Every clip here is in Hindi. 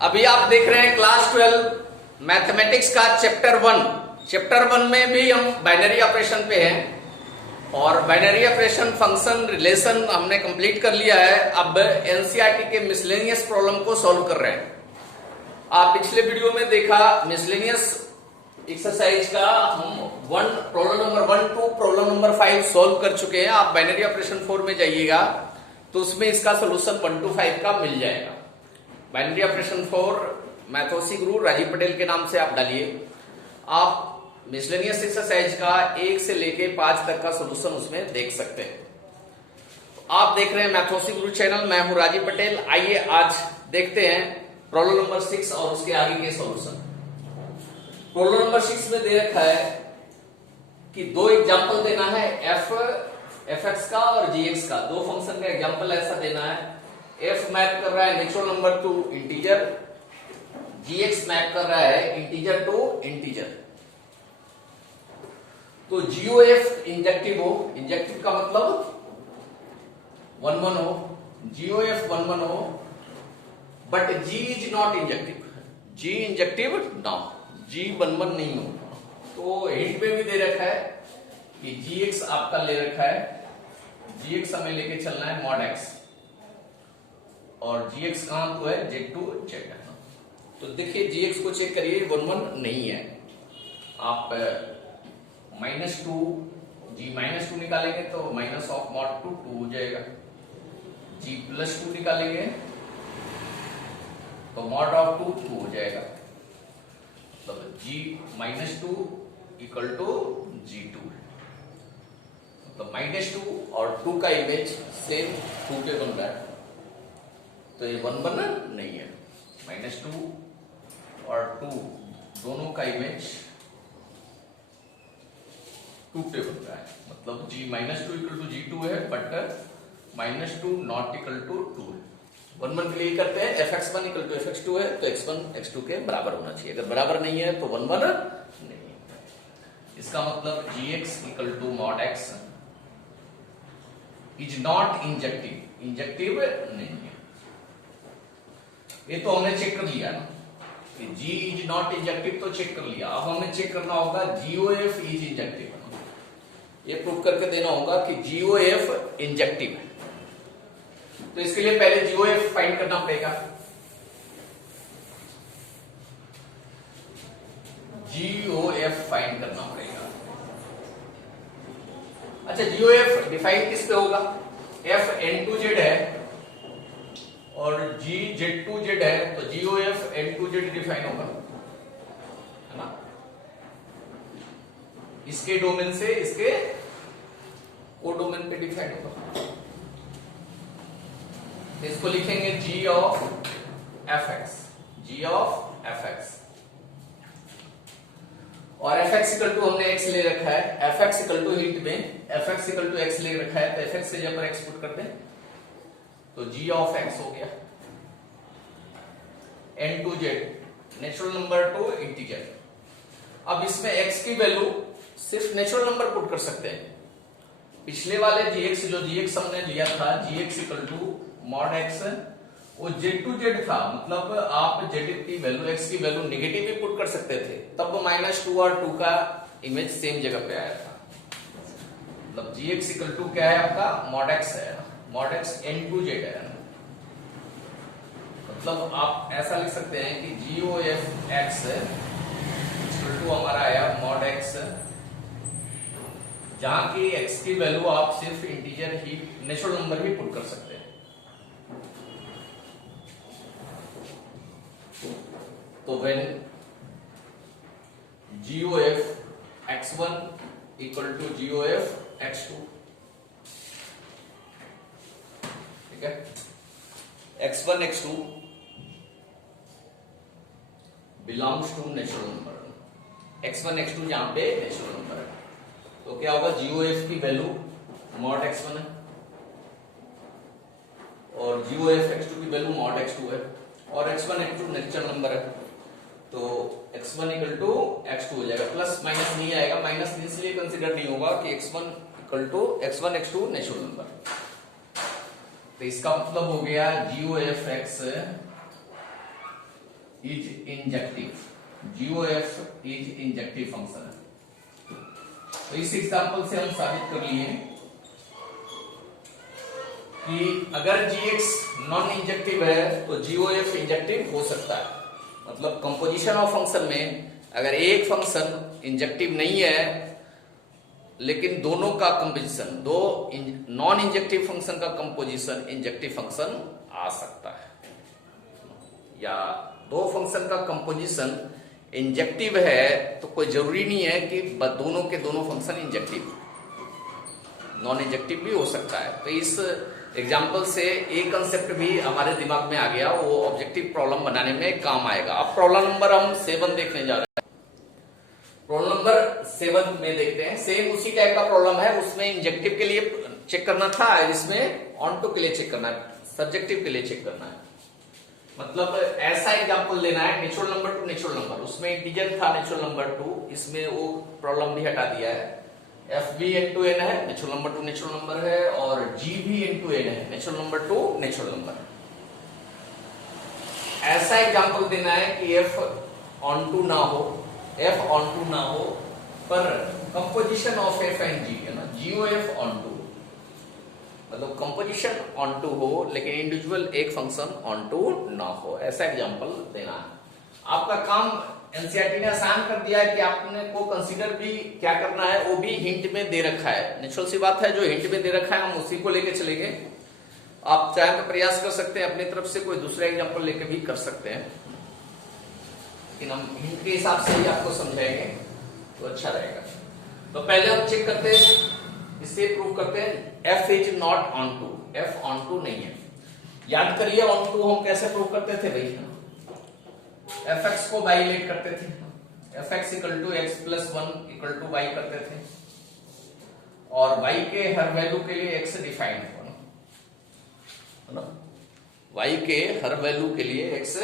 अभी आप देख रहे हैं क्लास 12 मैथमेटिक्स का चैप्टर 1 में भी हम बाइनरी ऑपरेशन पे हैं और बाइनरी ऑपरेशन फंक्शन रिलेशन हमने कंप्लीट कर लिया है। अब एनसीईआरटी के मिसलेनियस प्रॉब्लम को सॉल्व कर रहे हैं। आप पिछले वीडियो में देखा मिसलेनियस एक्सरसाइज का हम problem number 1 to problem number 5 solve कर चुके हैं। आप बाइनरी ऑपरेशन 4 में जाइएगा तो उसमें इसका सोल्यूशन 1 to 5 का मिल जाएगा। बाइनरी ऑपरेशन 4 मैथोसी गुरु राजीव पटेल के नाम से आप डालिए। आप मिसलेनियस एक्सरसाइज का 1 से लेके 5 तक का सोल्यूशन उसमें देख सकते हैं। आप देख रहे हैं मैथोसी गुरु चैनल, मैं हूं राजीव पटेल। आइए आज देखते हैं प्रॉब्लम नंबर 6 और उसके आगे के सोल्यूशन। प्रॉब्लम नंबर 6 में दे रखा है कि दो एग्जाम्पल देना है एफ का और जीएक्स का। दो फंक्शन का एग्जाम्पल ऐसा देना है। एफ मैप कर रहा है natural number two integer, GX map कर रहा है इंटीजर टू इंटीजर। तो जीओएफ इंजेक्टिव हो, इंजेक्टिव का मतलब 1 1 हो, जीओएफ 1 1 हो, but g is not injective. G injective ना, जी 1 1 नहीं हो। तो हिंट में भी दे रखा है कि जीएक्स आपका ले रखा है, जीएक्स हमें लेके चलना है मॉड एक्स और जीएक्स कहां तो है Z2 Z है। तो देखिए जीएक्स को चेक करिए, 1 1 नहीं है। आप -2 जी -2 निकालेंगे तो माइनस ऑफ मॉड 2 2 हो जाएगा। जी +2 निकालेंगे तो मॉड ऑफ 2 2 हो जाएगा। मतलब जी -2 इक्वल टू G2। मतलब -2 और 2 का इमेज सेम 2 पे बन रहा है। तो ये 1 1 नहीं है। -2 और 2 दोनों का इमेज 2 पे बन रहा है। मतलब G -2 इक्वल टू G2 है, बट -2 नॉट इक्वल टू 2 है। 1 1 के लिए करते हैं fx1 इक्वल टू fx2 है तो x1 x2 के बराबर होना चाहिए। अगर बराबर नहीं है तो 1 1 नहीं है। इसका मतलब gx equal to mod x is not injective, injective नहीं है। ये तो हमने चेक कर लिया ना कि G इज नॉट इंजेक्टिव, तो चेक कर लिया। अब हमें चेक करना होगा GOF इज इंजेक्टिव। ये प्रूव करके देना होगा कि GOF इंजेक्टिव है। तो इसके लिए पहले GOF फाइंड करना पड़ेगा। GOF फाइंड करना पड़ेगा। अच्छा, GOF डिफाइन किस पे होगा? F N2Z है और G Z2Z है तो GOF N2Z डिफाइन होगा, है ना? इसके डोमेन से इसके को डोमेन पे डिफाइन होगा। इसको लिखेंगे G of fx, G of fx। और fx इक्वल टू हमने x ले रखा है। fx इक्वल टू हिंट में fx इक्वल टू x ले रखा है तो fx से जब पर x पुट करते हैं तो G ऑफ x हो गया। N2Z natural number two integer. अब इसमें x की वैल्यू सिर्फ नेचुरल नंबर पुट कर सकते हैं। पिछले वाले gx जो gx हमने लिया था gx equal to mod x, वो Z2Z था। मतलब आप z की वैल्यू x की वैल्यू नेगेटिव भी पुट कर सकते थे, तब -2 और 2 का इमेज सेम जगह पे आया था। मतलब gx इक्वल टू क्या है आपका मॉड x है, मॉड x N2Z है। मतलब आप ऐसा लिख सकते हैं कि GOF x इक्वल टू हमारा आया मॉड x, जहां की x की वैल्यू आप सिर्फ इंटीजर ही नेचुरल नंबर ही पुट कर सकते हैं। तो when GOF x1 equal to GOF x2, ठीक है, x1 x2 belongs to natural number. x1 x2 जहां पे नेचुरल नंबर है तो क्या होगा? GOF की वैल्यू मॉड x1 है और GOF x2 की वैल्यू मॉड x2 है और x1 x2 नेचुरल नंबर है तो x1 इक्वल टू x2 हो जाएगा। प्लस माइनस नहीं आएगा, माइनस इसलिए कंसीडर नहीं होगा कि x1 equal to x1 x2 natural number. तो इसका मतलब हो गया GOF x is injective, GOF is injective function है। तो इस एग्जांपल से हम साबित कर लिए कि अगर Gx नॉन इंजेक्टिव है तो GOF इंजेक्टिव हो सकता है। मतलब कंपोजिशन ऑफ फंक्शन में अगर एक फंक्शन इंजेक्टिव नहीं है लेकिन दोनों का कंपोजिशन, दो नॉन इंजेक्टिव फंक्शन का कंपोजिशन इंजेक्टिव फंक्शन आ सकता है, या दो फंक्शन का कंपोजिशन इंजेक्टिव है तो कोई जरूरी नहीं है कि दोनों के दोनों फंक्शन इंजेक्टिव, नॉन इंजेक्टिव भी हो सकता है। तो इस एग्जाम्पल से एक कंसेप्ट भी हमारे दिमाग में आ गया, वो ऑब्जेक्टिव प्रॉब्लम बनाने में काम आएगा। अब प्रॉब्लम नंबर हम 7 देखने जा रहे हैं। प्रॉब्लम नंबर 7 में देखते हैं, सेम उसी टाइप का प्रॉब्लम है, उसमें इंजेक्टिव के लिए चेक करना था, इसमें ऑनटू के लिए चेक करना है, सब्जेक्टिव के लिए चेक करना है। मतलब ऐसा एग्जाम्पल लेना है, natural number two natural number, उसमें इंटीजर था नेचुरल नंबर 2, इसमें वो प्रॉब्लम भी हटा दिया है। एफ भी इंटू एन है, natural number two natural number है, और जी भी इंटू एन है, natural number two natural number है। ऐसा एग्जाम्पल देना है कि एफ ऑन टू ना हो, एफ ऑन टू ना हो, पर कंपोजिशन ऑफ एफ एंड जी है ना, GOF ऑन टू, मतलब कंपोजिशन ऑन टू हो लेकिन इंडिविजुअल एक फंक्शन ऑन टू ना हो, ऐसा एग्जाम्पल देना है। आपका काम एनसीईआरटी ने आसान कर दिया है कि आपने को कंसीडर भी क्या करना है, वो भी हिंट में दे रखा है। नेचुरल सी बात है, जो हिंट में दे रखा है हम उसी को लेके चलेंगे। आप चाहे तो प्रयास कर सकते हैं अपनी तरफ से कोई दूसरा एग्जाम्पल लेके भी कर सकते हैं, लेकिन हम हिंट के हिसाब से ही आपको समझाएंगे तो अच्छा रहेगा। तो पहले हम चेक करते हैं, इससे प्रूव करते हैं F is not onto, F onto नहीं है। याद करिए ऑन टू हम कैसे प्रूव करते थे भाई, एफ एक्स को बाइलेट करते थे, F X equal to X plus 1 equal to Y करते थे, और वाई के हर वैल्यू के लिए एक्स डिफाइंड है ना, वाई के हर वैल्यू के लिए एक्स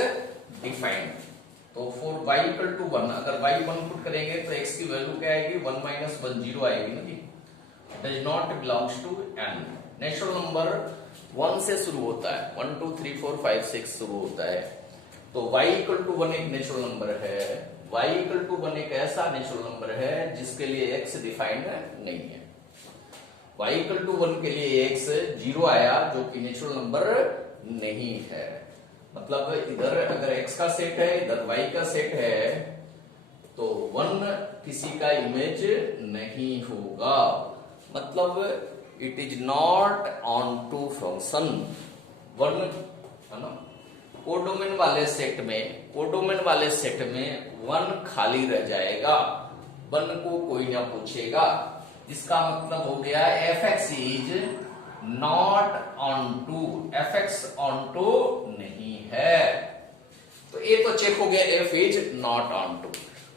डिफाइंड। तो फॉर वाई इक्वल टू 1, अगर वाई 1 पुट करेंगे तो एक्स की वैल्यू क्या आएगी, 1 माइनस 1 0 आएगी ना जी, does not belongs to N. Natural number 1 से शुरू होता है, 1 2 3 4 5 6 शुरू होता है, तो y इक्वल टू 1 एक नेचुरल नंबर है, y इक्वल टू 1 एक ऐसा नेचुरल नंबर है जिसके लिए x डिफाइंड नहीं है। y इक्वल टू 1 के लिए x 0 आया जो कि नेचुरल नंबर नहीं है। मतलब इधर अगर x का सेट है, इधर y का सेट है, तो 1 किसी का इमेज नहीं होगा, मतलब it is not onto function. 1 है ना, कोडोमेन वाले सेट में, कोडोमेन वाले सेट में 1 खाली रह जाएगा, 1 को कोई ना पूछेगा, जिसका मतलब हो गया F X is not onto, F X onto नहीं है। तो ये तो चेक हो गया F is not onto.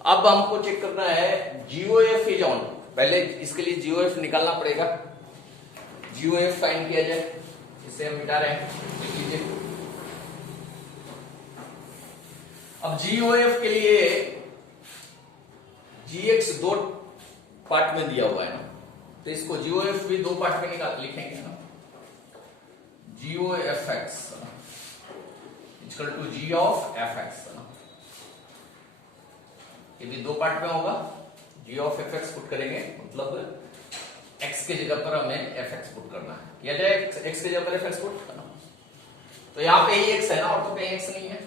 अब हमको चेक करना है GOF इज ऑन टू। पहले इसके लिए GOF निकालना पड़ेगा, GOF फाइंड किया जाए, इसे हम मिटा रहे हैं, देख लीजिए। अब GOF के लिए GX 2 पार्ट में दिया हुआ है ना, तो इसको GOF भी 2 पार्ट में निकाल लिखेंगे ना, GOFX equal to G of FX ना, ये भी 2 पार्ट में होगा। G ऑफ FX पुट करेंगे, मतलब x के जगह पर हमें FX पुट करना है, किया जाए x के जगह पर FX पुट करना, तो यहाँ पे ही x है ना, और तो कहीं x नहीं है,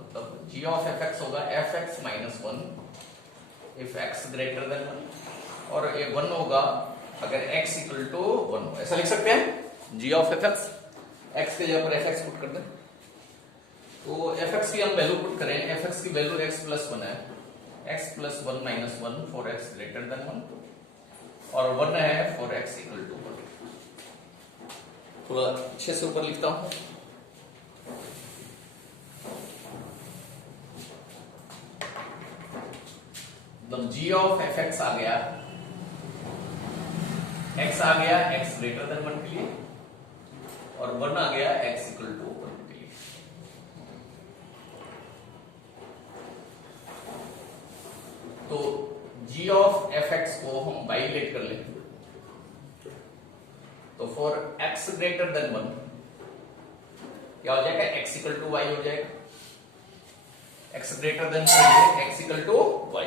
मतलब G ऑफ FX होगा FX minus 1 if x greater than 1, और ये 1 होगा अगर x इक्वल टू 1 हो, ऐसा लिख सकते हैं। G ऑफ FX, x के जगह पर FX पुट कर दें, तो FX की हम वैल्यू पुट करें, FX की वैल्यू x प्लस 1 है, x plus 1 minus 1 for x greater than 1, और 1 है फॉर x इक्वल टू 1। थोड़ा अच्छे से ऊपर लिखता हूं, मतलब G ऑफ FX आ गया, x आ गया x ग्रेटर देन 1 के लिए, और 1 आ गया x इक्वल टू 1 के लिए। तो G ऑफ FX को हम बाइलेट कर लें, तो फॉर x ग्रेटर देन 1 क्या हो जाएगा, x इक्वल टू y हो जाएगा, x ग्रेटर देन के लिए x इक्वल टू y,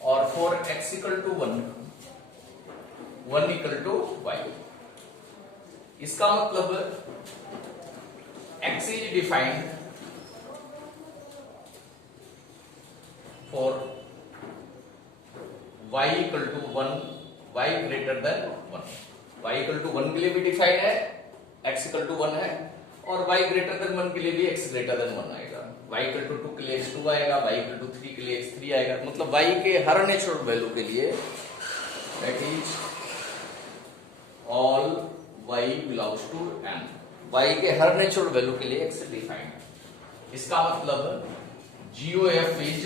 और for x equal to 1 equal to y। इसका मतलब x is defined for y equal to 1, y greater than 1। y equal to 1 के लिए भी डिफाइंड है, x इक्वल टू 1 है, और y ग्रेटर देन 1 के लिए भी x ग्रेटर देन 1 आएगा। y इक्वल टू 2 के लिए x2 आएगा, y इक्वल टू 3 के लिए x3 आएगा। मतलब y के हर नेचुरल वैल्यू के लिए, that is all y belongs to n, y के हर नेचुरल वैल्यू के लिए x डिफाइंड है। इसका मतलब GOF is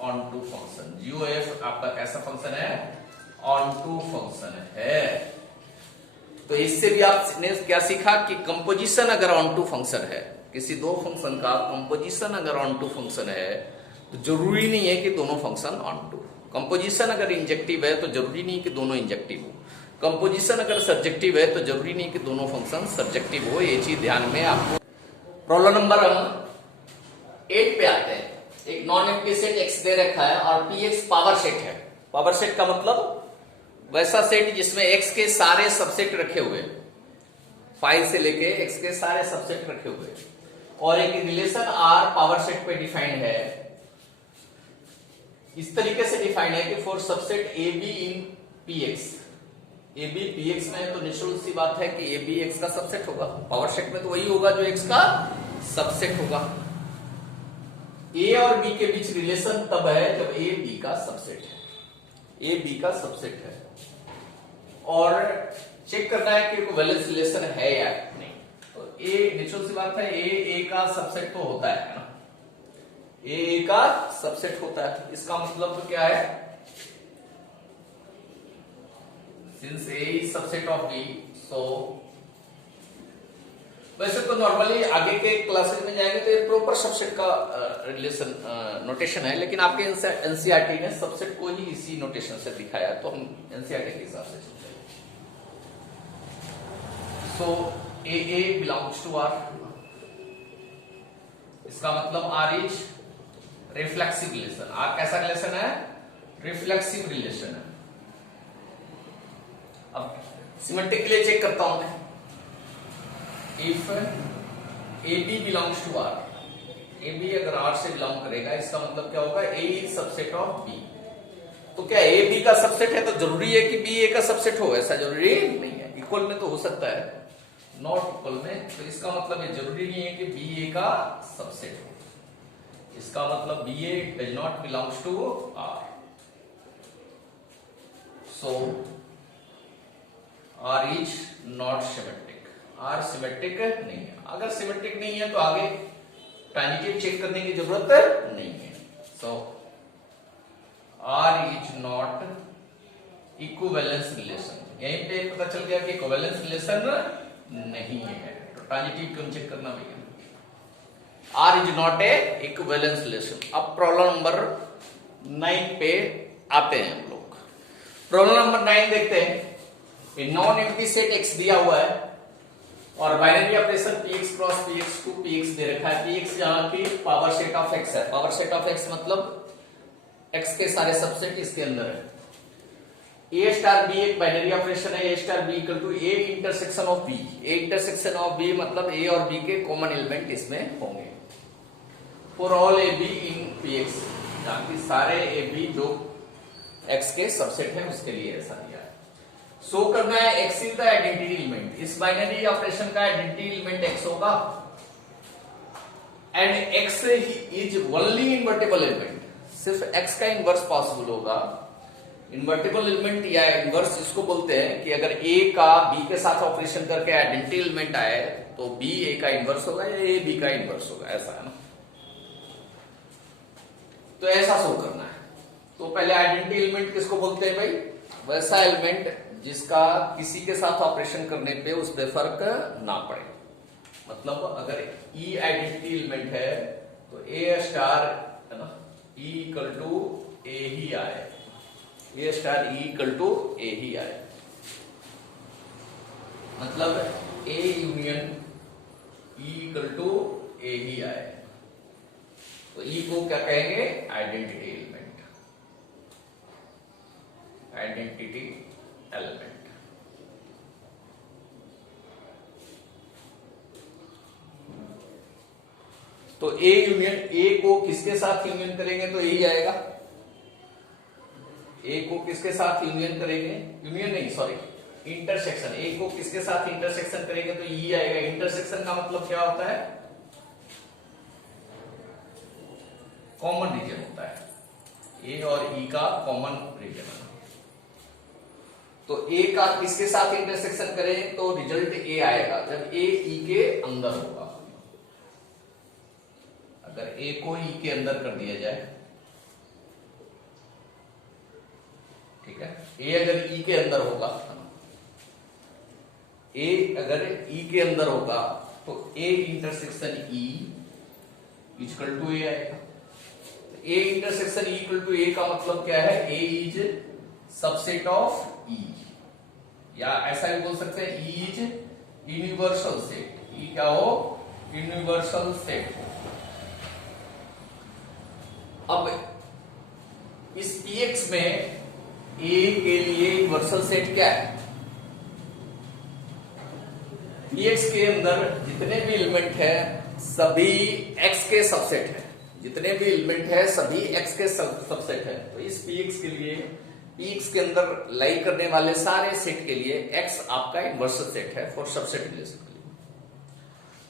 onto function. GOF आपका कैसा फंक्शन है? ऑन टू फंक्शन है। तो इससे भी आपने क्या सीखा कि कंपोजिशन अगर ऑन टू फंक्शन है, किसी दो फंक्शन का कंपोजिशन अगर ऑन टू फंक्शन है, तो जरूरी नहीं है कि दोनों फंक्शन ऑन टू। कंपोजिशन अगर इंजेक्टिव है तो जरूरी नहीं कि दोनों इंजेक्टिव हो। कंपोजिशन अगर सब्जेक्टिव है तो जरूरी नहीं कि दोनों फंक्शन सब्जेक्टिव हो। ये चीज ध्यान में आपको। प्रॉब्लम नंबर 8 पे आते हैं। एक नॉन एम्प्टी सेट x दे रखा है और px पावर सेट है। पावर सेट का मतलब वैसा सेट जिसमें x के सारे सबसेट रखे हुए, 5 से लेके x के सारे सबसेट रखे हुए, और एक रिलेशन R पावर सेट पे डिफाइंड है। इस तरीके से डिफाइंड है कि for subset AB in px, AB px में तो नेचुरल सी बात है कि AB x का सबसेट होगा। पावर सेट में तो वही होगा जो x का सबसेट होगा। A और B के बीच रिलेशन तब है जब A B का सबसेट है, A B का सबसेट है, और चेक करना है कि इक्विवेलेंस रिलेशन है या नहीं। तो A नेचुरल सी बात है, A का सबसेट तो होता है ना, A का सबसेट होता है। इसका मतलब तो क्या है? Since A is subset of B, सो वैसे तो नॉर्मली आगे के क्लासेस में जाएंगे तो ये प्रॉपर सबसेट का रिलेशन नोटेशन है, लेकिन आपके एनसीईआरटी ने सबसेट को ही इसी नोटेशन से दिखाया, तो हम एनसीईआरटी के हिसाब से चलते हैं। सो AA बिलोंग्स टू R, इसका मतलब R is reflexive relation. R कैसा रिलेशन है? रिफ्लेक्सिव रिलेशन है। अब सिमेट्रिक के लिए चेक करता हूं मैं। If AB belongs to R, AB अगर R से बिलोंग करेगा, इसका मतलब क्या होगा? A is subset of B। तो क्या A B का सबसेट है तो जरूरी है कि B A का सबसेट हो? ऐसा जरूरी नहीं है। इक्वल में तो हो सकता है, नॉट इक्वल में। तो इसका मतलब ये जरूरी नहीं है कि B A का सबसेट हो। इसका मतलब B A does not belongs to R। So R is not symmetric। R symmetric नहीं है। अगर सिमेट्रिक नहीं है तो आगे ट्रांजिटिव चेक करने की जरूरत नहीं है। सो R is not equivalence relation. यहीं पे पता चल गया कि इक्विवेलेंस रिलेशन नहीं है, तो ट्रांजिटिव क्यों चेक करना भैया? R is not a equivalence relation. अब प्रॉब्लम नंबर 9 पे आते हैं हम लोग। प्रॉब्लम नंबर 9 देखते हैं। नॉन एम्प्टी सेट x दिया हुआ है और binary operation px cross px to px दे रखा है। px जहां की पावर सेट ऑफ x है। पावर सेट ऑफ x मतलब x के सारे सबसेट इसके अंदर है। a स्टार b एक बाइनरी ऑपरेशन है। a star b equal to a intersection of b। a intersection of b मतलब a और b के कॉमन एलिमेंट इसमें होंगे। For all a b in px, जहां की सारे a b जो x के सबसेट है उसके लिए ऐसा दिया है। शो करना है x is the identity element. इस बाइनरी ऑपरेशन का आइडेंटिटी एलिमेंट x होगा and x is only invertible element. सिर्फ x का इनवर्स पॉसिबल होगा। इनवर्टिबल एलिमेंट या इनवर्स इसको बोलते हैं कि अगर a का b के साथ ऑपरेशन करके आइडेंटिटी एलिमेंट आए तो b a का इनवर्स होगा या a b का इनवर्स होगा, ऐसा है ना। तो ऐसा शो करना है। तो पहले आइडेंटिटी एलिमेंट किसको बोलते हैं भाई? वैसा एलिमेंट जिसका किसी के साथ ऑपरेशन करने पे उस पे फर्क ना पड़े। मतलब अगर E आइडेंटिटी एलिमेंट है तो A स्टार है ना, E इक्वल टू A ही आए। A star E equal to A ही आए। मतलब A union E equal to A ही आए। तो ई को क्या कहेंगे? Identity element, identity element. तो ए यूनियन, ए को किसके साथ यूनियन करेंगे तो यही आएगा। ए को किसके साथ यूनियन करेंगे, यूनियन नहीं सॉरी, इंटरसेक्शन। ए को किसके साथ इंटरसेक्शन करेंगे तो ई आएगा। इंटरसेक्शन का मतलब क्या होता है? कॉमन रीजन होता है, ए और ई का कॉमन रीजन। तो ए का किसके साथ इंटरसेक्शन करें तो रिजल्ट ए आएगा जब ए ई के अंदर होगा। अगर ए को ई के अंदर कर दिया जाए, ठीक है, ए अगर ई के अंदर होगा, ए अगर ई के अंदर होगा तो A intersection E equal to A आएगा। A intersection E equal to A का मतलब क्या है? A is subset of E, या ऐसा भी बोल सकते हैं E is universal set. E क्या हो? Universal set. अब इस Px में A के लिए यूनिवर्सल सेट क्या है? Px के अंदर जितने भी एलिमेंट है सभी x के सबसेट है, जितने भी एलिमेंट है सभी x के सबसेट है। तो इस Px के लिए, Px के अंदर लाई करने वाले सारे सेट के लिए x आपका यूनिवर्सल सेट है फॉर सबसेट रिलेशन के लिए।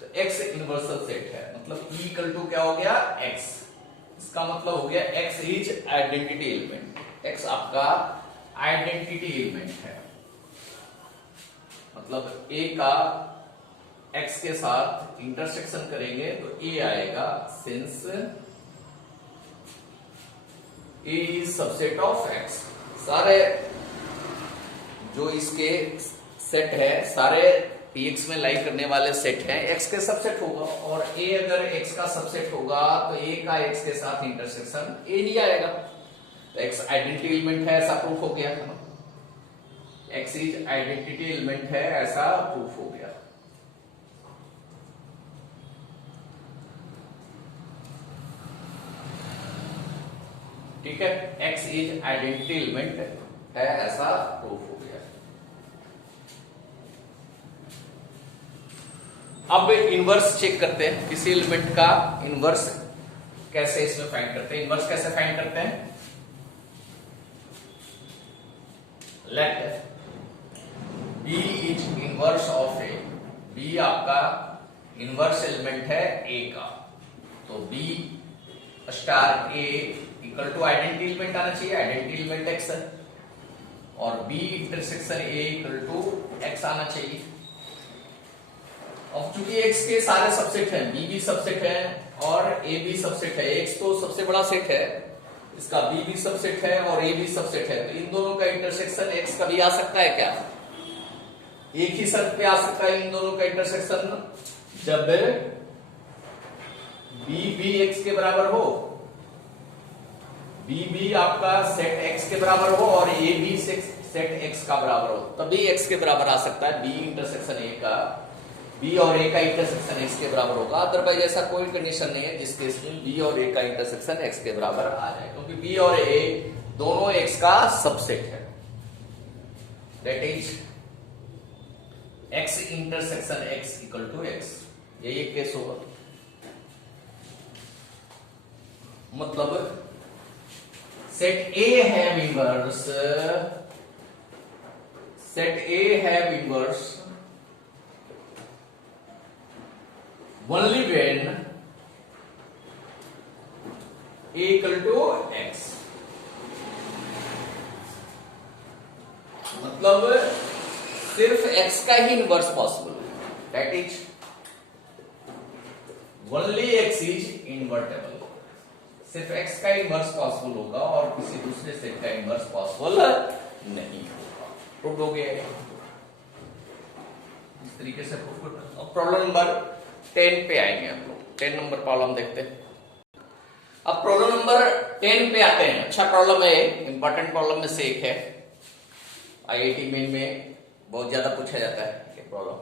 तो x यूनिवर्सल सेट है, मतलब E इक्वल टू क्या हो गया? x। इसका मतलब हो गया x is identity element, x आपका आइडेंटिटी एलिमेंट है। मतलब a का x के साथ इंटरसेक्शन करेंगे तो a आएगा, since a is subset of x। सारे जो इसके सेट है, सारे Px में लाई करने वाले सेट हैं x के सबसेट होगा, और a अगर x का सबसेट होगा तो a का x के साथ इंटरसेक्शन a नहीं आएगा। तो x आइडेंटिटी एलिमेंट है, ऐसा प्रूफ हो गया। x इज आइडेंटिटी एलिमेंट है, ऐसा प्रूफ हो गया। ठीक है, x इज आइडेंटिटी एलिमेंट है, ऐसा प्रूफ हो गया। अब इनवर्स चेक करते हैं, किसी एलिमेंट का इनवर्स कैसे इसमें फाइंड करते हैं। इनवर्स कैसे फाइंड करते हैं? Let B is inverse of A। B आपका इनवर्स एलिमेंट है A का, तो B star A equal to identity element आना चाहिए, आइडेंटिटी एलिमेंट x है, और B intersection A equal to x आना चाहिए। अब चूंकि x के सारे सबसेट हैं, B भी सबसेट है और A भी सबसेट है, x तो सबसे बड़ा सेट है, इसका B भी सबसेट है और A भी सबसेट है, तो इन दोनों का इंटरसेक्शन x कभी आ सकता है क्या? एक ही शर्त पे आ सकता है इन दोनों का इंटरसेक्शन, जब B भी x के बराबर हो, B भी आपका सेट x के बराबर हो और A भी सेट x का बराबर हो, तभी x के बराबर आ सकता है। B इंटरसेक्शन A का, B और A का इंटरसेक्शन x के बराबर होगा। अदरवाइज ऐसा कोई कंडीशन नहीं है जिस केस में B और A का इंटरसेक्शन x के बराबर आ जाए, क्योंकि B और A दोनों x का सबसेट है। That is x intersection x equal to x, यही केस होगा। मतलब set A have inverse, set A have inverse only when A equal to x। मतलब सिर्फ x का ही इनवर्स पॉसिबल है, that is only x is invertible। सिर्फ x का इनवर्स पॉसिबल होगा और किसी दूसरे सेट का इनवर्स पॉसिबल नहीं होगा। प्रूव हो गया इस तरीके से प्रूव करना। अब प्रॉब्लम नंबर 10 पे आएंगे हम लोग। 10 नंबर प्रॉब्लम देखते हैं। अब प्रॉब्लम नंबर 10 पे आते हैं। अच्छा प्रॉब्लम है, इंपॉर्टेंट प्रॉब्लम में से एक है, आईआईटी मेन में बहुत ज्यादा पूछा जाता है ये problem.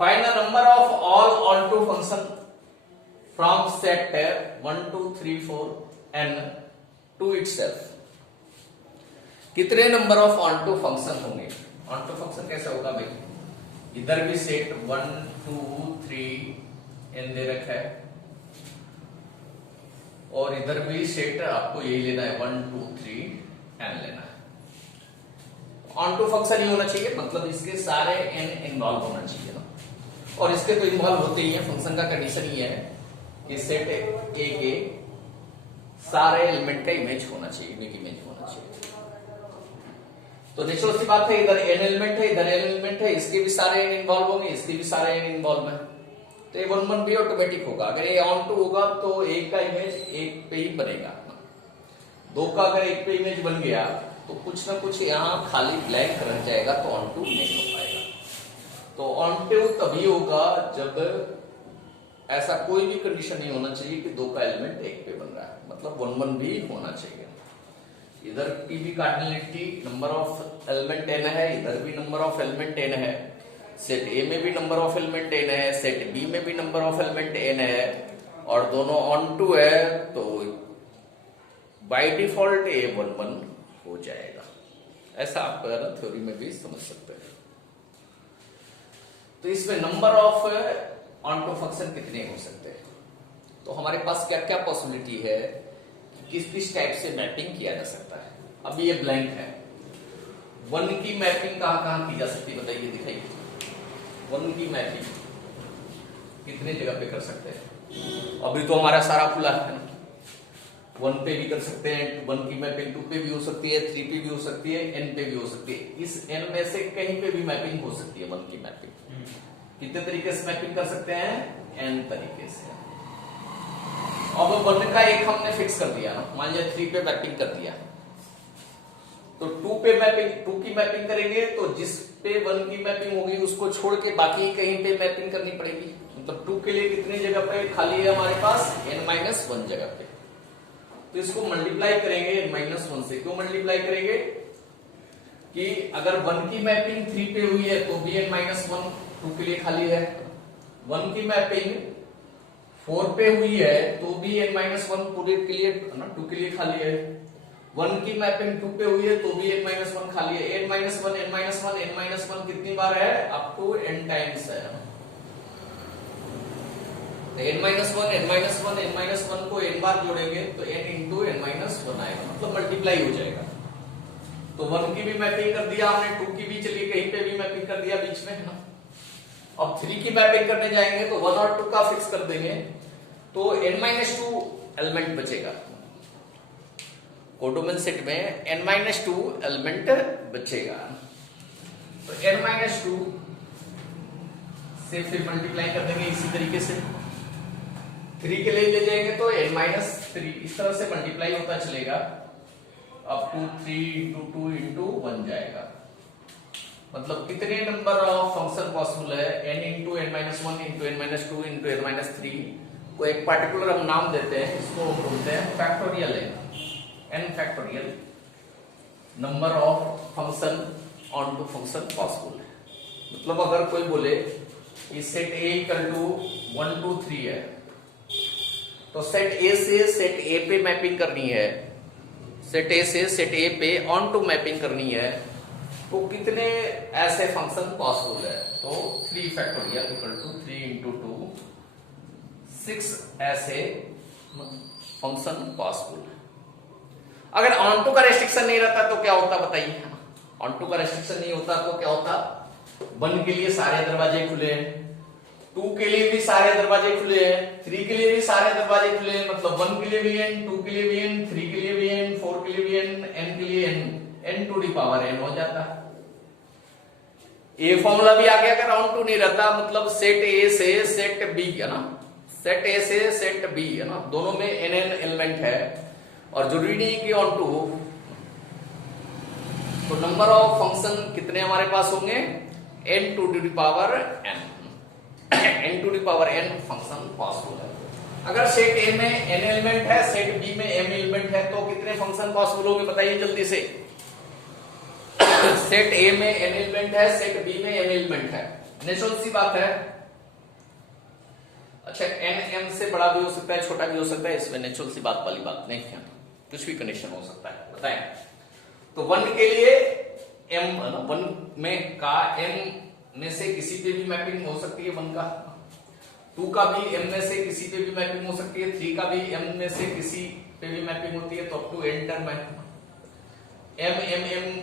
Find the number of all onto function from set 1 2 3 4 n to itself. कितने नंबर ऑफ ऑनटू फंक्शन होंगे? ऑनटू फंक्शन कैसे होगा भाई? इधर भी सेट 1 2 3 n दे रखा है और इधर भी सेट आपको यही लेना है 1 2 3 n लेना है। ऑनटू फंक्शन ही होना चाहिए, मतलब इसके सारे n इन्वॉल्व होना चाहिए ना, और इसके तो इन्वॉल्व होते ही है। फंक्शन का कंडीशन ही है कि सेट ए के सारे एलिमेंट का इमेज होना चाहिए, यूनिक इमेज होना चाहिए। तो नेचुरल सी बात है, इधर n एलिमेंट है, इधर n एलिमेंट है, इसके भी सारे n इन्वॉल्व होंगे, इसके भी सारे n इन्वॉल्व है, तो ये 1 1 भी ऑटोमेटिक होगा। अगर ये ऑन टू होगा तो एक का इमेज एक पे ही बनेगा, दो का अगर एक पे इमेज बन गया तो कुछ ना कुछ यहाँ खाली ब्लैंक रह जाएगा, तो ऑन टू नहीं हो पाएगा। तो ऑन टू तभी होगा जब ऐसा कोई भी कंडीशन नहीं होना चाहिए कि दो का एलिमेंट एक पे बन रहा है, मतलब 1 1 भी होना चाहिए। इधर की भी cardinality number of element n है, इधर भी नंबर ऑफ एलिमेंट n है, सेट ए में भी नंबर ऑफ एलिमेंट n है, सेट बी में भी नंबर ऑफ एलिमेंट n है, और दोनों ऑन टू है, तो बाय डिफॉल्ट ए 1 1 हो जाएगा। ऐसा आप थ्योरी में भी समझ सकते हैं। तो इसमें नंबर ऑफ ऑनटू फंक्शन कितने हो सकते हैं? तो हमारे पास क्या क्या पॉसिबिलिटी है, किस किस टाइप से मैपिंग किया जा सकता है। अब ये ब्लैंक है, 1 की मैपिंग कहां कहां की जा सकती है बताइए, दिखाइए। 1 की मैपिंग कितने जगह पे कर सकते हैं? अभी तो हमारा सारा खुला है ना, 1 पे भी कर सकते हैं, 1 की मैपिंग 2 पे भी हो सकती है, 3 पे भी हो सकती है, n पे भी हो सकती है। इस n में से कहीं पे भी मैपिंग हो सकती है 1 की मैपिंग। कितने तरीके से मैपिंग कर सकते हैं? n तरीके से। अब 1 का एक हमने फिक्स कर दिया ना, मान लिया 3 पे मैपिंग कर दिया, तो 2 पे मैपिंग 2 की मैपिंग करेंगे तो जिस पे 1 की मैपिंग होगी उसको छोड़ के बाकी कहीं पे मैपिंग करनी पड़ेगी। मतलब 2 के लिए कितनी जगह पे खाली है हमारे पास? n-1 जगह पे। तो इसको मल्टीप्लाई करेंगे n-1 से। क्यों मल्टीप्लाई करेंगे? कि अगर 1 की मैपिंग 3 पे हुई है तो भी n-1 2 के लिए खाली है, 1 की मैपिंग 4 पे हुई है तो भी n-1 पूरे के लिए ना 2 के लिए खाली है, 1 की मैपिंग 2 पे हुई है तो भी n-1 खाली है। n-1 कितनी बार है? अप टू n टाइम्स है। n-1 को n बार जोड़ेंगे तो n इंटू n-1 आएगा, मतलब मल्टीप्लाई हो जाएगा। तो 1 की भी मैपिंग कर दिया हमने, 2 की भी चलिए कहीं पे भी मैपिंग कर दिया बीच में, है ना। अब 3 की मैपिंग करने जाएंगे तो 1 और 2 का फिक्स कर देंगे, तो n-2 एलिमेंट बचेगा। कोडोमेन सेट में n-2 एलिमेंट बचेगा, तो n-2 से फिर मल्टीप्लाई कर देंगे इसी तरीके से। 3 के लिए ले जाएंगे तो n-3 इस तरह से मल्टीप्लाई होता चलेगा, अप टू 3 इंटू 2 इंटू 1 जाएगा। मतलब कितने नंबर ऑफ फंक्शन पॉसिबल है? n into n-1 into n-2 into n-3 को एक पार्टिकुलर हम नाम देते हैं, इसको हम बोलते हैं फैक्टोरियल है, n factorial number of function onto function possible है। मतलब अगर कोई बोले कि सेट A इक्वल टू 1 2 3 है, तो सेट A से सेट A पे मैपिंग करनी है, सेट A से सेट A पे ऑन टू मैपिंग करनी है, तो कितने ऐसे फंक्शन पॉसिबल है? तो 3 फैक्टोरियल इक्वल टू 3 इंटू 2 6 ऐसे फंक्शन पॉसिबल है। अगर ऑन टू का रेस्ट्रिक्शन नहीं रहता तो क्या होता बताइए? ऑन टू का रेस्ट्रिक्शन नहीं होता तो क्या होता? 1 के लिए सारे दरवाजे खुले हैं, 2 के लिए भी सारे दरवाजे खुले हैं, 3 के लिए भी सारे दरवाजे खुले हैं, मतलब 1 के लिए भी n, 2 के लिए भी n, 3 के लिए भी n, 4 के लिए भी n के लिए n to the power n हो जाता। ये फॉर्मूला भी आ गया। अगर ऑन टू नहीं रहता, मतलब सेट A से सेट B है ना, सेट A से सेट B है ना, दोनों में n एलिमेंट है और जरूरी नहीं कि ऑन टू हो। तो नंबर ऑफ फंक्शन कितने हमारे पास होंगे? n to the power n, n to the power n function possible है। अगर सेट A में n एलिमेंट है, सेट B में m एलिमेंट है, तो कितने फंक्शन पॉसिबल होंगे बताइए जल्दी से। सेट A में n एलिमेंट है, सेट B में m एलिमेंट है, नेचुरल सी बात है। अच्छा, एन एम से बड़ा भी हो सकता है, छोटा भी हो सकता है, इसमें नेचुरल सी बात वाली बात नहीं है, कुछ भी कंडीशन हो सकता है, बताएं। तो 1 के लिए m 1 में का m में से किसी पे भी मैपिंग हो सकती है 1 का, 2 का भी m में से किसी पे भी मैपिंग हो सकती है, 3 का भी m में से किसी पे भी मैपिंग होती है, तो अप टू n टर्म है। m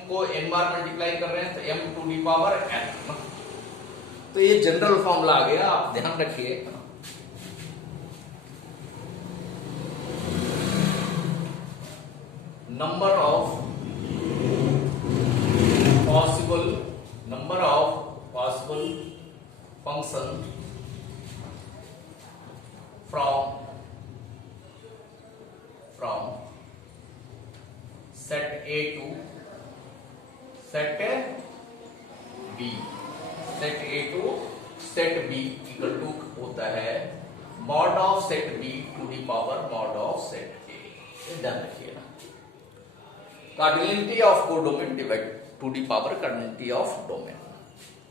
को n बार मल्टीप्लाई कर रहे हैं तो m to the power n। तो ये जनरल फॉर्मूला आ गया, आप ध्यान रखिए। number of possible function from set A to set B, set A to set B equal to होता है mod of set B to the power mod of set A। ये ध्यान रखिए ना, cardinality of codomain divide to the power cardinality of domain.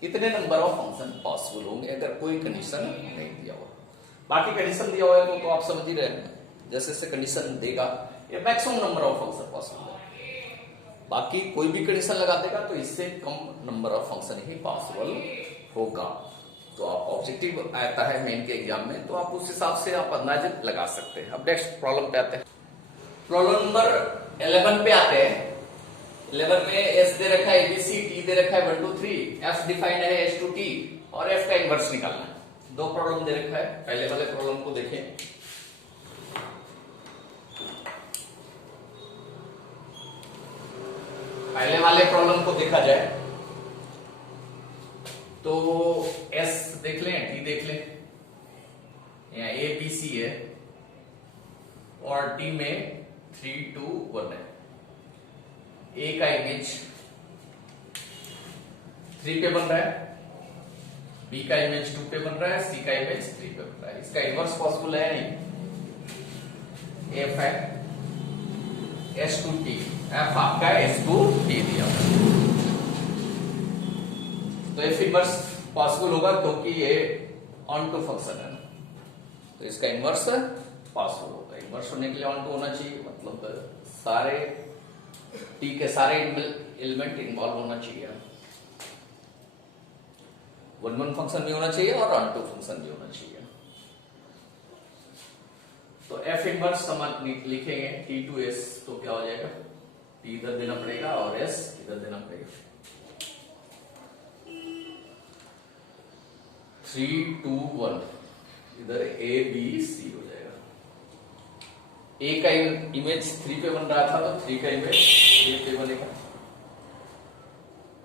इतने नंबर ऑफ फंक्शन पॉसिबल होंगे अगर कोई कंडीशन नहीं दिया हो। बाकी कंडीशन दिया हुआ है तो आप समझ ही रहे हैं, जैसे जैसे कंडीशन देगा ये maximum number of function possible है। बाकी कोई भी कंडीशन लगा देगा तो इससे कम नंबर ऑफ फंक्शन ही पॉसिबल होगा। तो आप ऑब्जेक्टिव आता है मेन के एग्जाम में, तो आप उस हिसाब से आप अंदाजा लगा सकते हैं। अब नेक्स्ट प्रॉब्लम पे आते हैं। प्रॉब्लम नंबर 11 पे आते हैं। 11 में एस दे रखा है एबीसी, टी दे रखा है 1 2 3, एफ डिफाइंड है एस टू टी और एफ का इनवर्स निकालना है। दो प्रॉब्लम दे रखा है, पहले वाले प्रॉब्लम को देखें। पहले वाले प्रॉब्लम को देखा जाए तो एस देख लें, टी देख लें, यहाँ ए बी सी है और टी में 3 2 1 है। ए का इमेज 3 पे बन रहा है, बी का इमेज 2 पे बन रहा है, सी का इमेज 3 पे बन रहा है। इसका इनवर्स पॉसिबल है नहीं। एफ है एस टू टी, एफ आपका एस टू टी दिया तो एफ इनवर्स पॉसिबल होगा क्योंकि ये ऑन टू फंक्शन है, तो इसका इनवर्स पॉसिबल होगा। इनवर्स होने के लिए ऑन टू होना चाहिए, मतलब सारे टी के सारे एलिमेंट इन्वॉल्व होना चाहिए। 1 1 फंक्शन भी होना चाहिए और ऑन टू फंक्शन भी होना चाहिए। तो एफ इनवर्स हम लिखेंगे टी टू एस, तो क्या हो जाएगा, टी इधर देना पड़ेगा और एस इधर देना पड़ेगा। 3 2 1 इधर ए बी सी हो जाएगा। ए का इमेज 3 पे बन रहा था तो 3 का इमेज ए पे बनेगा,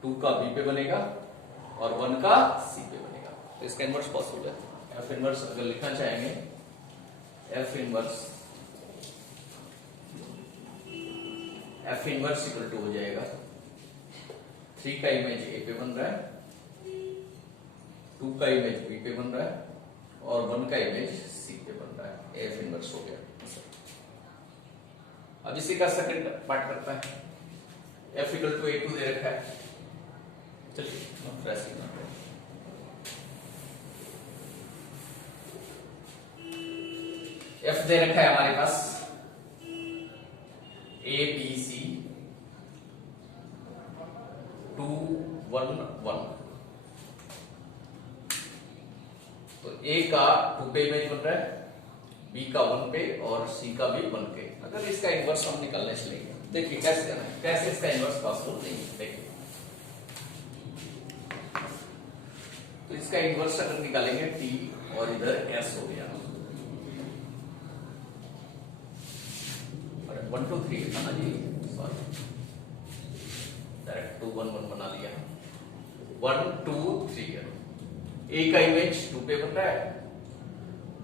2 का बी पे बनेगा और 1 का सी पे बनेगा। तो इसका इनवर्स पॉसिबल है। एफ इनवर्स अगर लिखना चाहेंगे, एफ इनवर्स इक्वल टू हो जाएगा 3 का इमेज ए पे बन रहा है, 2 का इमेज बी पे बन रहा है और 1 का इमेज सी पे बन रहा है। एफ इनवर्स हो गया। अब इसी का सेकंड पार्ट करता है। F equal to A to दे रखा है, चलिए फ्रेश एफ दे रखा है हमारे पास ए बी सी 2 1 1। तो ए का 2 पे इमेज बन रहा है, बी का 1 पे और सी का भी 1 पे। अगर इसका इनवर्स हम निकालने चलेंगे, देखिए कैसे करना है, कैसे इसका इनवर्स पॉसिबल नहीं है। देखिए तो इसका इनवर्स अगर निकालेंगे टी और इधर एस हो गया, 1 2 3 था ना जी, सॉरी डायरेक्ट 2 1 1 बना लिया। 1 2 3 है। ए का इमेज 2 पे बन रहा है,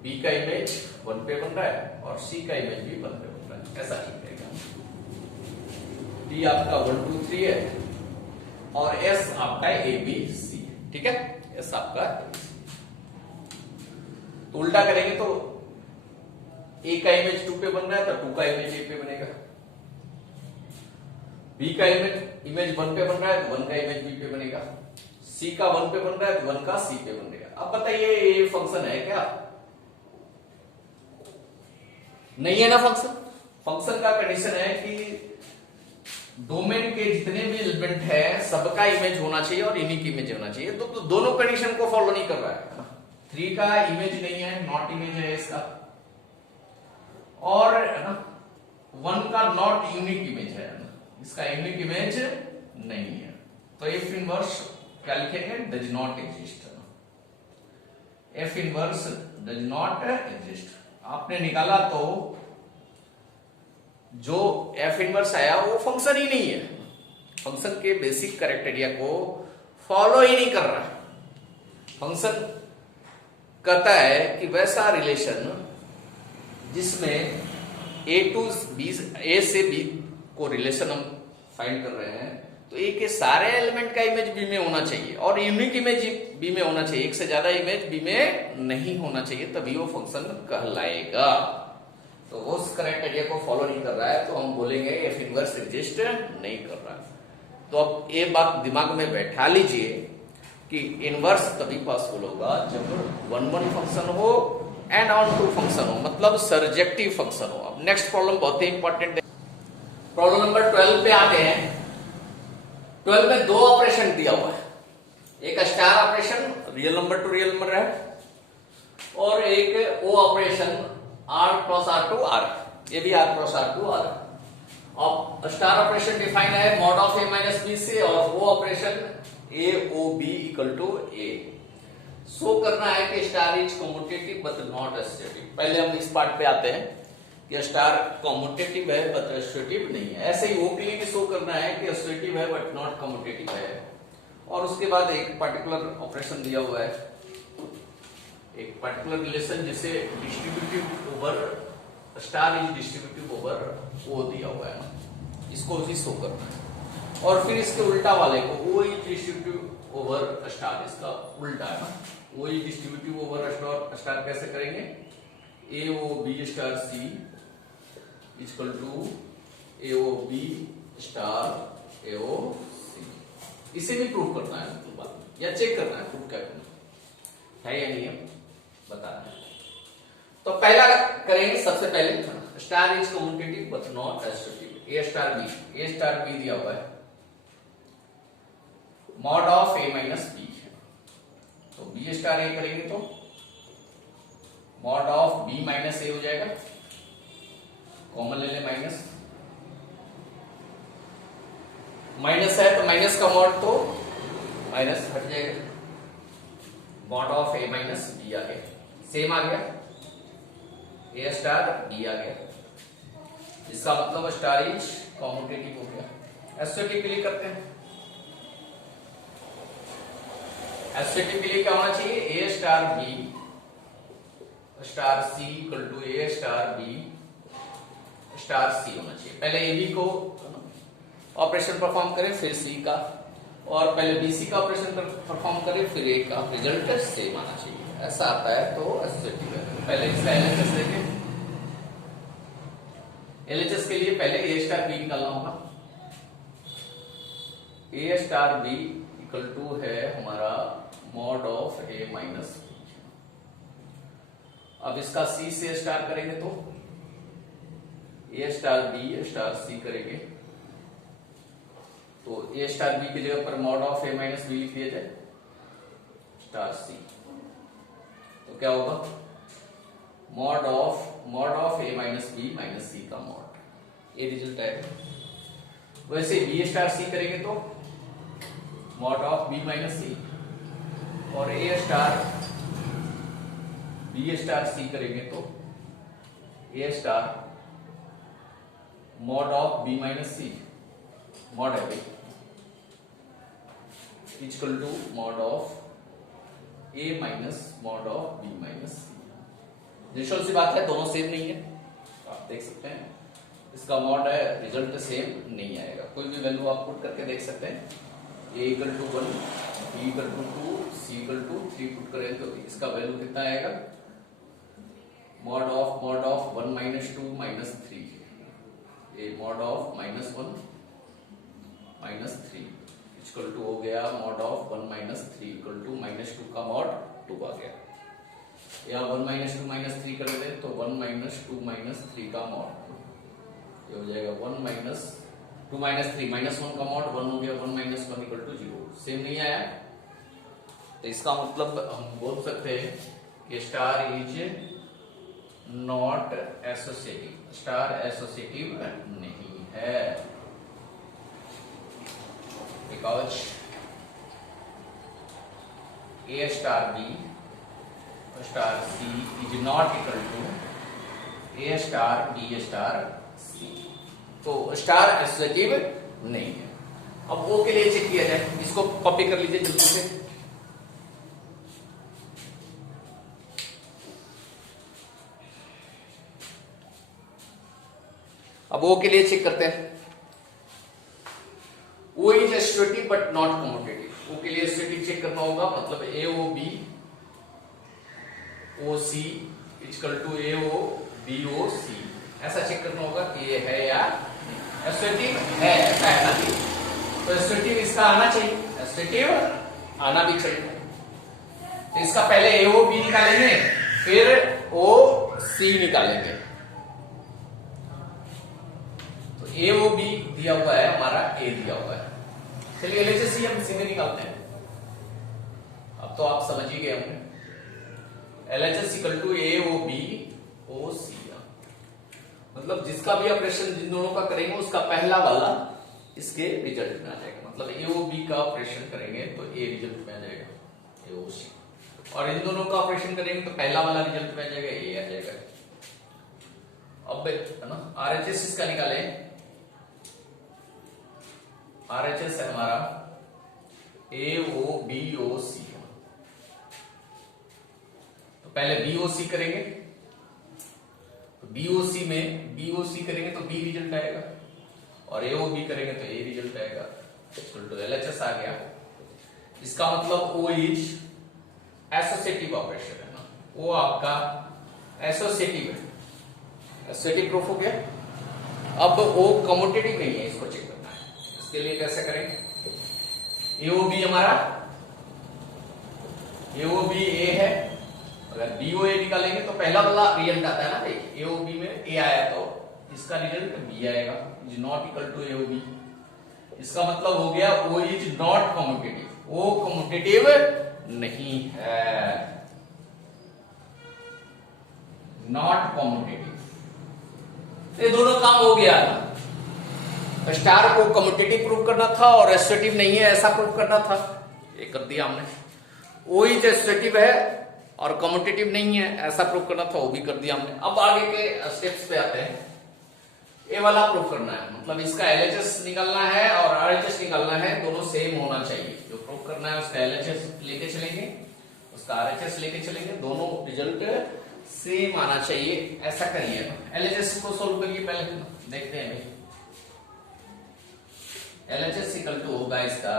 बी का इमेज 1 पे बन रहा है और सी का इमेज भी 1 पे बन रहा है। ऐसा ठीक रहेगा। डी आपका 1 2 3 है और एस आपका ए बी सी है, ठीक है। एस आपका तो उल्टा करेंगे तो ए का इमेज 2 पे बन रहा है तो 2 का इमेज ए पे बनेगा, बी का इमेज 1 पे बन रहा है तो 1 का इमेज बी पे बनेगा, सी का 1 पे बन रहा है तो 1 का सी पे बनेगा। अब बताइए ये फंक्शन है क्या? नहीं है ना फंक्शन। फंक्शन का कंडीशन है कि डोमेन के जितने भी एलिमेंट है सबका इमेज होना चाहिए और यूनिक इमेज होना चाहिए। तो दोनों कंडीशन को फॉलो नहीं कर रहा है। 3 का इमेज नहीं है, नॉट इमेज है इसका, और 1 का नॉट यूनिक इमेज है, इसका यूनिक इमेज नहीं है। तो एफ इनवर्स क्या लिखेंगे, does not exist. F inverse does not exist आपने निकाला तो जो एफ इनवर्स आया वो फंक्शन ही नहीं है, फंक्शन के बेसिक कैरेक्टेरिया को फॉलो ही नहीं कर रहा। फंक्शन कहता है कि वैसा रिलेशन जिसमें ए टू बी, ए से बी को रिलेशन हम फाइंड कर रहे हैं, तो ए के सारे एलिमेंट का इमेज बी में होना चाहिए और यूनिक इमेज बी में होना चाहिए, एक से ज्यादा इमेज बी में नहीं होना चाहिए, तभी वो फंक्शन कहलाएगा। तो उस क्राइटेरिया को फॉलो नहीं कर रहा है तो हम बोलेंगे एफ इनवर्स एग्जिस्ट नहीं कर रहा है। तो अब ये बात दिमाग में बैठा लीजिए कि इनवर्स तभी पॉसिबल होगा जब 1-1 फंक्शन हो एंड ऑन टू फंक्शन हो, मतलब सर्जेक्टिव फंक्शन हो। अब नेक्स्ट प्रॉब्लम बहुत ही इंपॉर्टेंट है, प्रॉब्लम नंबर 12 पे आते हैं। 12 में 2 ऑपरेशन दिया हुआ है, एक star operation real number to real number है और एक O operation R cross R to R, ये भी R cross R to R। अब स्टार ऑपरेशन डिफाइन है mod of A minus B से, और वो operation A O B equal to A। Show करना है कि star is commutative but not associative. पहले हम इस पार्ट पे आते हैं कि स्टार कम्यूटेटिव है बट एसोसिएटिव नहीं है। ऐसे ही O के लिए भी शो करना है कि एसोसिएटिव है बट नॉट कम्यूटेटिव है। और उसके बाद एक पर्टिकुलर ऑपरेशन दिया हुआ है, एक पर्टिकुलर रिलेशन जिसे distributive over star is distributive over O दिया हुआ है, इसको भी शो करना है। और फिर इसके उल्टा वाले को O is distributive over star, इसका उल्टा है ना, O is distributive over star कैसे करेंगे, A O B star C equal to A O B star A O C. इसे भी प्रूव करना है, मतलब बात में या चेक करना है प्रूव क्या करना है या नहीं है बताना है। तो पहला करेंगे, सबसे पहले star is commutative but not associative. A star B दिया हुआ है, mod of A minus B, तो बी स्टार ए करेंगे तो mod of B minus A हो जाएगा, कॉमन ले ले माइनस, माइनस है तो माइनस का मॉड तो माइनस हट जाएगा, mod of A minus B आ गया, सेम आ गया, ए स्टार बी आ गया, इसका मतलब स्टार इज कम्यूटेटिव हो गया। एसोसिएटिव के लिए करते हैं, एसोसिएटिव के लिए क्या होना चाहिए, A star B star C equal to A star B star C होना चाहिए। पहले ए बी को ऑपरेशन परफॉर्म करें फिर सी का, और पहले बीसी का ऑपरेशन परफॉर्म करें फिर ए का, रिजल्ट सेम आना चाहिए। ऐसा आता है तो एसोसिएटिव है। पहले इसका एलएचएस देखें, एलएचएस के लिए पहले ए स्टार बी निकालना होगा, A star B equal to है हमारा mod of A minus B. अब इसका सी से स्टार करेंगे तो A star B star C करेंगे, तो ए स्टार बी की जगह पर mod of A minus B लिख दिया जाए स्टार सी, तो क्या होगा mod of A minus B minus C का मॉड, ये रिजल्ट आएगा। वैसे बी स्टार सी करेंगे तो mod of B minus C, और A star B star C करेंगे तो A star mod of B minus C, mod है भाई, equal to mod of A minus mod of B minus C. निश्चित सी बात है दोनों सेम नहीं है, आप देख सकते हैं इसका मॉड है, रिजल्ट सेम नहीं आएगा। कोई भी वैल्यू आप पुट करके देख सकते हैं, A equal to 1 B equal to 2 C equal to 3 put करें तो इसका वैल्यू कितना आएगा, mod of 1 minus 2 minus 3, A mod of minus 1 minus 3 equal to हो गया mod of 1 minus 3 equal to minus 2 का मॉड 2 आ गया। या 1 माइनस 2 माइनस 3 कर देते तो 1 माइनस 2 माइनस 3 का मॉड, ये हो जाएगा 1 माइनस 2 माइनस 3 माइनस 1 का मॉड 1 हो गया, 1 माइनस 1 इक्वल टू 0। सेम नहीं आया, तो इसका मतलब हम बोल सकते हैं कि star is not associative, star associative नहीं है, because A star B star C is not equal to A star B star C, तो स्टार एसोसिएटिव नहीं है। अब ओ के लिए चेक किया जाए, इसको कॉपी कर लीजिए जल्दी से। अब ओ के लिए चेक करते हैं। O is associative but not commutative. O के लिए एसोसिएटिव चेक करना होगा, मतलब A O B O C equal to A O B O C, ऐसा चेक करना होगा कि ये है या एसोसिएटिव है, ऐसा है ना जी। तो एसोसिएटिव इसका आना चाहिए, एसोसिएटिव आना भी चाहिए। तो इसका पहले ए ओ बी निकालेंगे, फिर ओ सी निकालेंगे। तो ए ओ बी दिया हुआ है, हमारा ए दिया हुआ है। चलिए एलएचएस हम इसी में निकालते हैं। अब तो आप समझ ही गए होंगे, LHS equal to A O B O C, मतलब जिसका भी ऑपरेशन जिन दोनों का करेंगे उसका पहला वाला इसके रिजल्ट में आ जाएगा। मतलब ए ओ बी का ऑपरेशन करेंगे तो ए रिजल्ट में आ जाएगा ए ओ सी, और इन दोनों का ऑपरेशन करेंगे तो पहला वाला रिजल्ट में आ जाएगा ए आ जाएगा। अब है ना आरएचएस इसका निकाले, आरएचएस है हमारा ए ओ बी ओ सी, तो पहले बीओसी करेंगे, तो बीओसी में बीओसी करेंगे तो बी रिजल्ट आएगा, और एओबी करेंगे तो ए रिजल्ट आएगा, इक्वल टू एलएचएस आ गया। इसका मतलब ओ इज एसोसिएटिव ऑपरेशन है ना, वो आपका एसोसिएटिव है, एसोसिएटिव प्रूफ हो गया। अब वो कम्यूटेटिव नहीं है, इसको चेक करना है। इसके लिए कैसे करेंगे, एओबी हमारा एओबी ए है, अगर बीओए निकालेंगे तो पहला वाला रिजल्ट आता है ना भाई, एओबी में ए आया तो इसका रिजल्ट बी आएगा, is not equal to A O B. इसका मतलब हो गया ओ इज नॉट कम्यूटेटिव, वो कम्यूटेटिव नहीं है, नॉट कम्यूटेटिव। ये दोनों काम हो गया था, स्टार को कम्यूटेटिव प्रूव करना था और एसोसिएटिव नहीं है ऐसा प्रूव करना था, ये कर दिया हमने। ओ इज एसोसिएटिव है और कम्यूटेटिव नहीं है ऐसा प्रूव करना था, वो भी कर दिया हमने। अब आगे के स्टेप्स पे आते हैं। ए वाला प्रूव करना है, मतलब इसका एलएचएस निकालना है और आरएचएस निकालना है, दोनों सेम होना चाहिए। जो प्रूव करना है उसका एलएचएस लेके चलेंगे, उसका आरएचएस लेके चलेंगे, दोनों रिजल्ट सेम आना चाहिए, ऐसा करिए। एलएचएस को सोल्व करिए, पहले देखते हैं भाई। एलएचएस इक्वल टू होगा इसका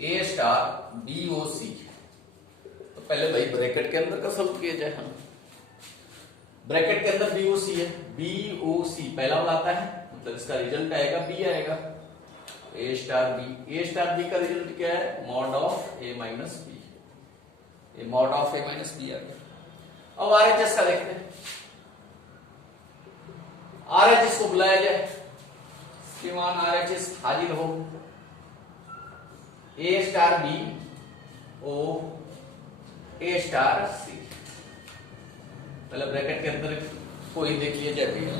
ए स्टार बी ओ सी, तो पहले भाई ब्रैकेट के अंदर का सोल्व किया जाए। हम ब्रैकेट के अंदर बीओसी है, बीओसी पहला वाला आता है, मतलब इसका रिजल्ट आएगा बी आएगा, A star B. A star B का रिजल्ट क्या है, mod of A minus B, ये mod of A minus B आ गया। अब आरएचएस का देखते हैं, आरएचएस को बुलाया जाए, श्रीमान आरएचएस हाजिर हो, ए star B O A star सी। पहले ब्रैकेट के अंदर कोई देख लिया जाए भैया,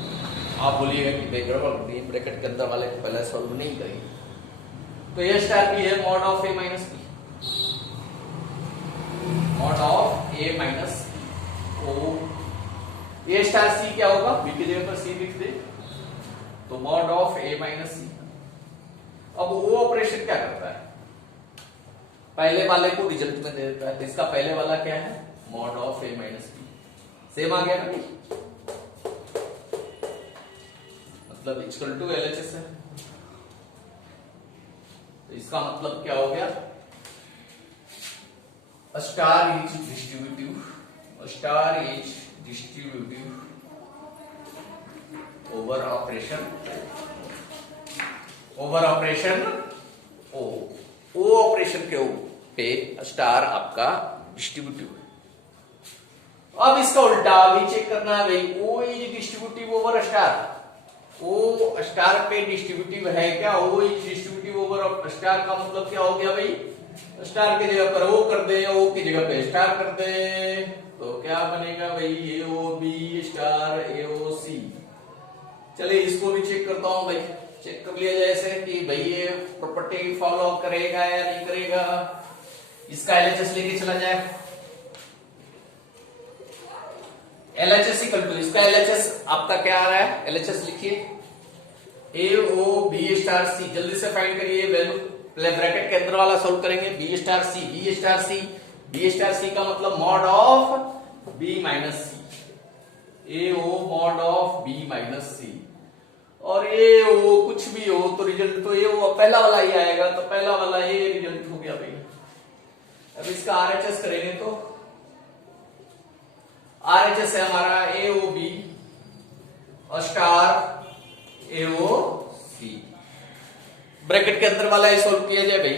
आप बोलिएगा कि भाई गड़बड़ ब्रैकेट के अंदर वाले को पहले सॉल्व नहीं करेंगे। तो ए स्टार बी है mod of A minus B, mod of A minus O. A star C क्या होगा, बी की जगह पर सी लिख दे, तो मॉड ऑफ ए माइनस सी। अब वो ऑपरेशन क्या करता है, पहले वाले को रिजल्ट में दे देता है, तो इसका पहले वाला क्या है, mod of A minus B, same आ गया ना, मतलब इक्वल टू एलएचएस है। तो इसका मतलब क्या हो गया, star is distributive, star is distributive over operation, over operation O operation के पे स्टार आपका डिस्ट्रीब्यूटिव है। अब इसका उल्टा भी चेक करना है भाई, O is distributive over star, O star पे डिस्ट्रीब्यूटिव है क्या, O is distributive over star का मतलब क्या हो गया भाई, स्टार की जगह पर ओ कर दे, ओ की जगह पे स्टार कर दे, तो क्या बनेगा भाई, ए O B star A O सी। चलिए इसको भी चेक करता हूं भाई, चेक कर लिया जाए ऐसे कि भाई ये प्रॉपर्टी फॉलो करेगा या नहीं करेगा। इसका एलएचएस लेके चला जाए, एलएचएस इक्वल टू, इसका एलएचएस आपका क्या आ रहा है, एलएचएस लिखिए ए ओ बी स्टार सी, जल्दी से फाइंड करिए वैल्यू, ब्रैकेट के अंदर वाला सोल्व करेंगे, B star C, B star C, B star C का मतलब mod of B minus C, A O mod of B minus C, और ए ओ कुछ भी हो तो रिजल्ट तो ए ओ पहला वाला ही आएगा, तो पहला वाला ए रिजल्ट हो गया भाई। अब इसका आरएचएस करेंगे तो आरएचएस है हमारा ए O B star A O C, bracket के अंदर वाला सोल्व किया जाए भाई,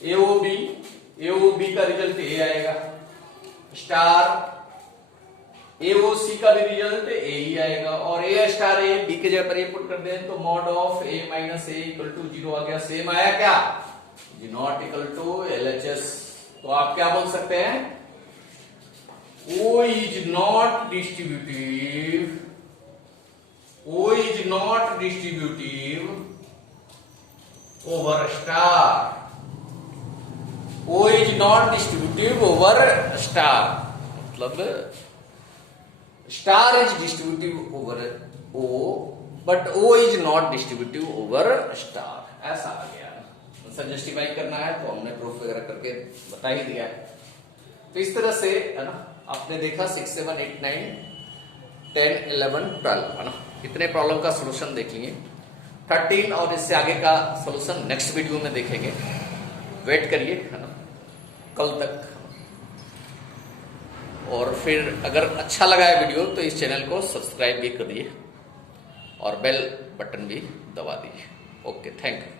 ए ओ बी का रिजल्ट ए आएगा, स्टार ए ओ सी का भी रिजल्ट ए ही आएगा, और ए स्टार ए बी के जगह पर ए पुट कर दें तो mod of A minus A equal to 0 आ गया, सेम आया क्या, जी नॉट इक्वल टू एलएचएस। तो आप क्या बोल सकते हैं, O is not distributive, O is not distributive over star, O is not distributive over star, मतलब star is distributive over O but O is not distributive over star, ऐसा आ गया। सर जस्टिफाई करना है तो हमने प्रूफ वगैरह करके बता ही दिया है। तो इस तरह से है ना, आपने देखा 6, 7, 8, 9, 10, 11, 12 है ना, इतने प्रॉब्लम का सॉल्यूशन देख लिए। 13 और इससे आगे का सॉल्यूशन नेक्स्ट वीडियो में देखेंगे, वेट करिए है ना कल तक। और फिर अगर अच्छा लगा है वीडियो तो इस चैनल को सब्सक्राइब भी करिए और बेल बटन भी दबा दीजिए। Okay, thank you.